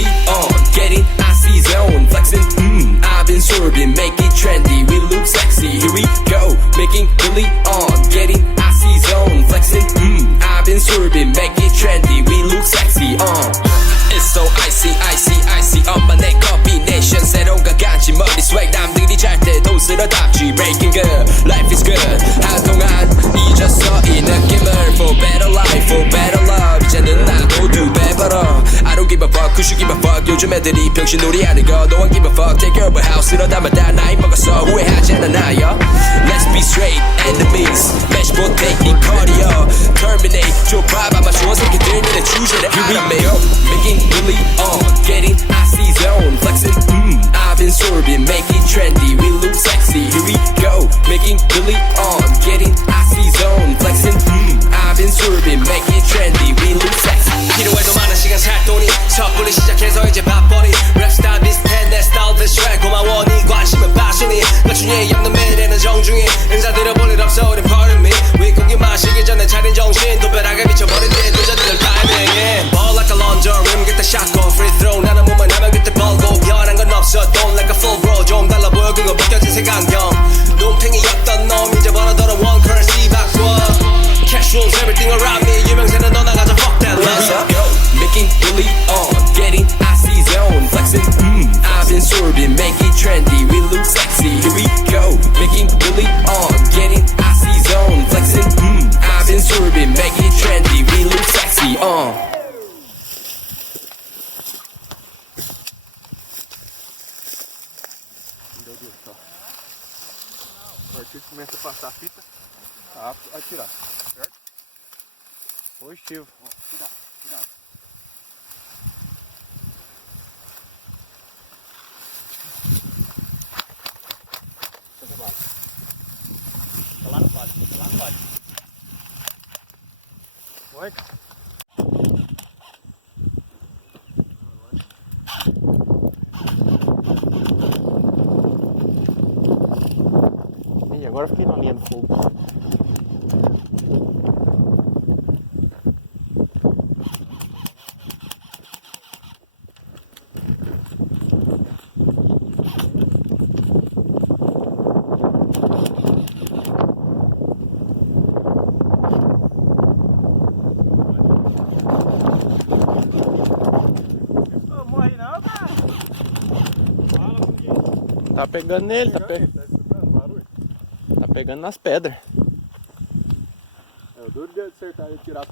really on, getting icy zone, flexing, I've been swerving, make it trendy, we look sexy, here we go, making really on, getting icy zone, flexing, I've been swerving, make it trendy, we look sexy, It's so icy, icy, icy, 엄마 내 combination, 새로운 가간지 머리 swag, 남들이 잘 때도 쓸어담지, breaking good, life is good, 한동안 잊었어 이 느낌을, for better life, for better love, 이제는 나도 두 배 벌어, I don't give a fuck, who should give a fuck, 요즘 애들이 병신놀이 하는 거, no one give a fuck, take care of a house, 쓸어담아다 나이 먹었어, 후회하지 않아 나요, let's be straight, enemies, match 못해 이 cardio, terminate, 좁아봐봐 좋은 새끼들 눈에 주제를 알아매요, making really on, getting icy zone, flexing, I've been swerving, make it trendy, we look sexy, here we go, making really on, getting icy zone, flexing, I've been swerving, make it trendy, we look sexy. 필요해도 많은 시간 살 돈이 섣불리 시작해서 이제 바쁘니 랩스타일 비슷해 내 스타일 비슷해 고마워 네 관심은 passion이 나중에 엮는 매일에는 정중히 인사드려 볼 일 없어 우린 pardon me 윗고기 마시기 전에 차린 정신 도배하게 미쳐버린 뒤에 늦어지는 타이밍 Ball like a launcher rim get the shotgun free throw 나는 몸만 하면 그때 벌고 변한 건 없어 don't like a full bro 좀 달라 보여 그거 벗겨진 색안경 눈탱이였던 놈 이제 벌어들어 one currency 바꿔 cash rules everything around me 유명세는 너 나가자 fuck that love making really on getting icy zone flexing I've been swerving make it trendy we look sexy here we go making really on getting icy zone flexing I've been swerving make it trendy we look sexy A partir que começa a passar a fita, tá apto a tirar, certo? Positivo. Cuidado, cuidado. Fica baixo. Tá lá no palho, tá lá no palho. Oi? E agora fiquei na linha do fogo. Tá pegando nele, tá pegando nas pedras. É o duro de acertar e tirar.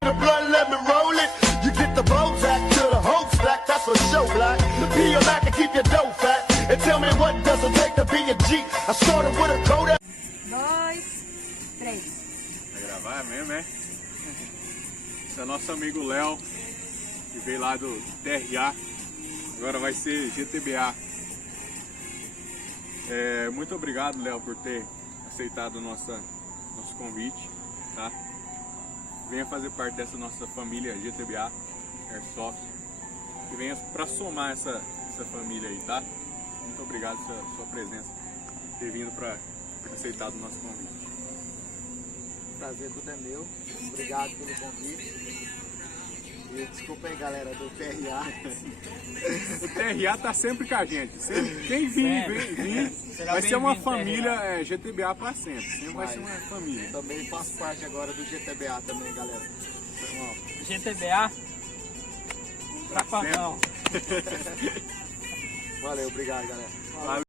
The blood, let me roll it. You get the Bozak to the whole stack, that's for show black. Peel your back and keep your dough fat. And tell me what does it take to be a G. I started with a Kodak. 2, 3. Vai gravar mesmo, é? Esse é nosso amigo Léo, que veio lá do TRA. Agora vai ser GTBA. Muito obrigado, Léo, por ter aceitado o nosso convite, tá? Venha fazer parte dessa nossa família GTBA, Airsoft, e venha para somar essa família aí, tá? muito obrigado pela sua presença, ter vindo para ter aceitado o nosso convite. Prazer tudo é meu. Obrigado pelo convite. E desculpa aí, galera do TRA. O TRA tá sempre com a gente. Quem vir vai ser uma família GTBA para sempre. Sempre vai ser uma família. Também faço parte agora do GTBA também, galera. GTBA? Pra pagão. Valeu, obrigado, galera.